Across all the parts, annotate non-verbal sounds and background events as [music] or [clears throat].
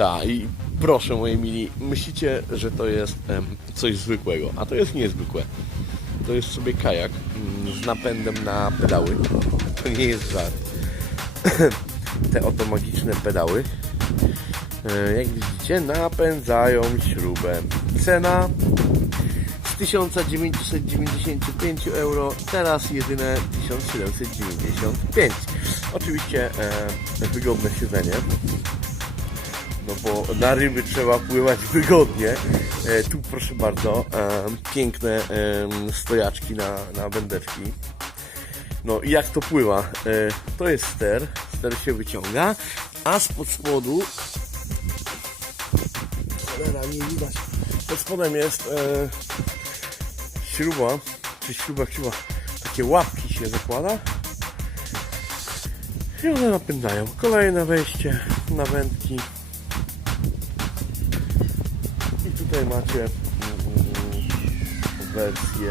Tak, i proszę moi mili, myślicie, że to jest em, coś zwykłego, a to jest niezwykłe. To jest sobie kajak mm, z napędem na pedały. To nie jest żart. [clears throat] Te oto magiczne pedały, e, jak widzicie, napędzają śrubę. Cena z 1995 euro, teraz jedyne 1795. Oczywiście e, wygodne siedzenie no bo na ryby trzeba pływać [laughs] wygodnie. E, tu proszę bardzo, e, piękne e, stojaczki na, na wędeczki. No i jak to pływa? E, to jest ster, ster się wyciąga, a spod spodu cholera nie widać. Pod spodem jest e, śruba, czy śruba, śruba, takie łapki się zakłada i one napędzają. Kolejne wejście na wędki. Tutaj macie mm, wersję,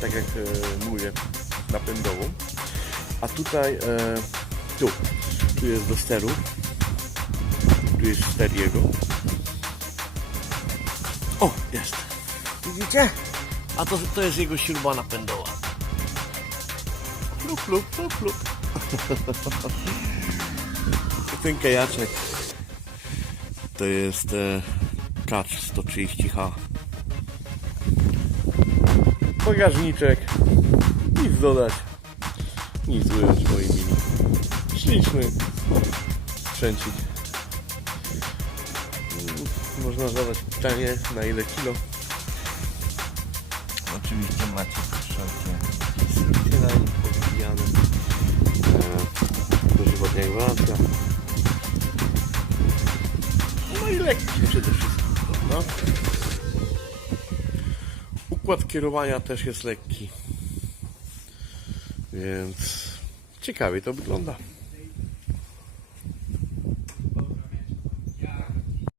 tak jak e, mówię, napędową. A tutaj, e, tu, tu jest do steru. Tu jest ster jego. O, jest. Widzicie? A to, to jest jego śruba napędowa. Plup, plup, plup, plup. Ten kajaczek to jest Kacz 130H. Bagażniczek. Nic dodać. Nic ująć moi mili. Śliczny sprzęcik. Mm, Można zadać pytanie na ile kilo. Oczywiście macie wszelkie instrukcje na nich powbijane. E, Dożywotnia gwarancja. No i lekki przede wszystkim. No. Układ kierowania też jest lekki. Więc ciekawie to wygląda.